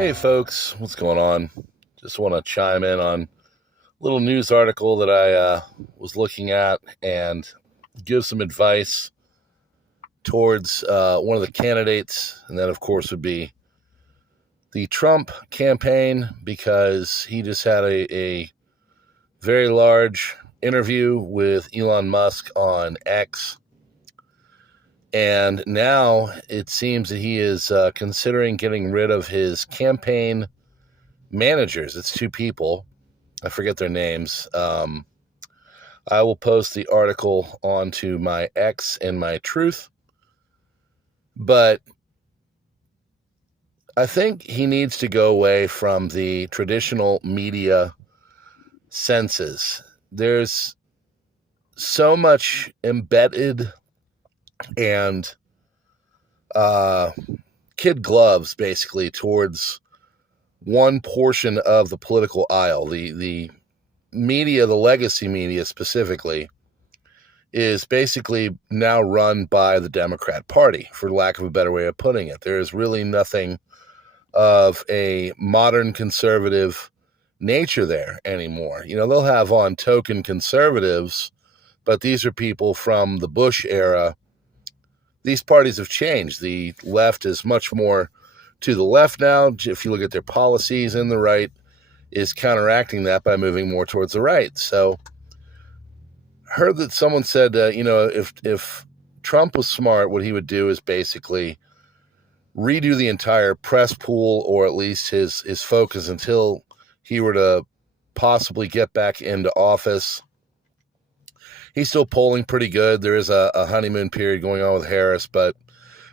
Hey folks, what's going on? Just want to chime in on a little news article that I was looking at and give some advice towards one of the candidates, and that of course would be the Trump campaign, because he just had a very large interview with Elon Musk on X, and now it seems that he is considering getting rid of his campaign managers. It's two people. I forget their names. I will post the article onto my X and my Truth. But I think he needs to go away from the traditional media senses. There's so much embedded and kid gloves, basically, towards one portion of the political aisle. The media, the legacy media specifically, is basically now run by the Democrat Party, for lack of a better way of putting it. There is really nothing of a modern conservative nature there anymore. You know, they'll have on token conservatives, but these are people from the Bush era. These parties have changed. The left is much more to the left now. If you look at their policies, and the right is counteracting that by moving more towards the right. So heard that someone said, if Trump was smart, what he would do is basically redo the entire press pool, or at least his focus, until he were to possibly get back into office. He's still polling pretty good. There is a honeymoon period going on with Harris, but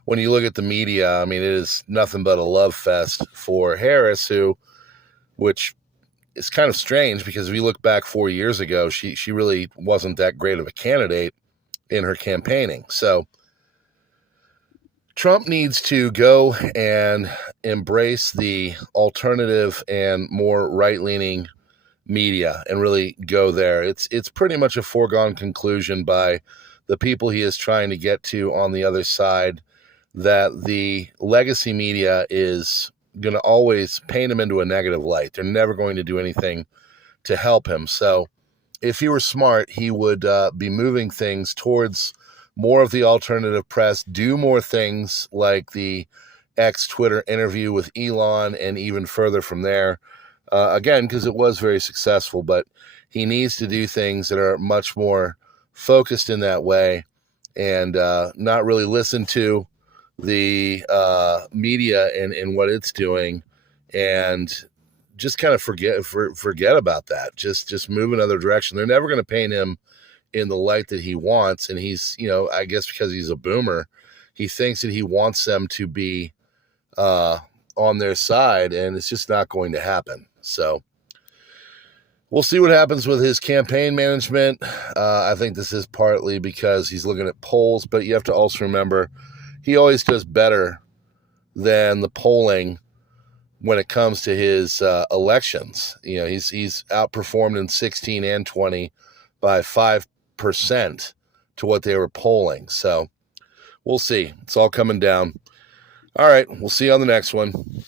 when you look at the media, I mean, it is nothing but a love fest for Harris, which is kind of strange, because if you look back 4 years ago, she really wasn't that great of a candidate in her campaigning. So Trump needs to go and embrace the alternative and more right-leaning media and really go there. It's pretty much a foregone conclusion by the people he is trying to get to on the other side that the legacy media is going to always paint him into a negative light. They're never going to do anything to help him. So if he were smart, he would be moving things towards more of the alternative press, do more things like the X Twitter interview with Elon, and even further from there. Again, because it was very successful, but he needs to do things that are much more focused in that way, and not really listen to the media and what it's doing, and just kind of forget about that. Just move another direction. They're never going to paint him in the light that he wants, and he's, I guess because he's a boomer, he thinks that he wants them to be on their side, and it's just not going to happen. So we'll see what happens with his campaign management. I think this is partly because he's looking at polls, but you have to also remember he always does better than the polling when it comes to his elections. He's outperformed in 16 and 20 by 5% to what they were polling. So we'll see. It's all coming down. All right, we'll see you on the next one.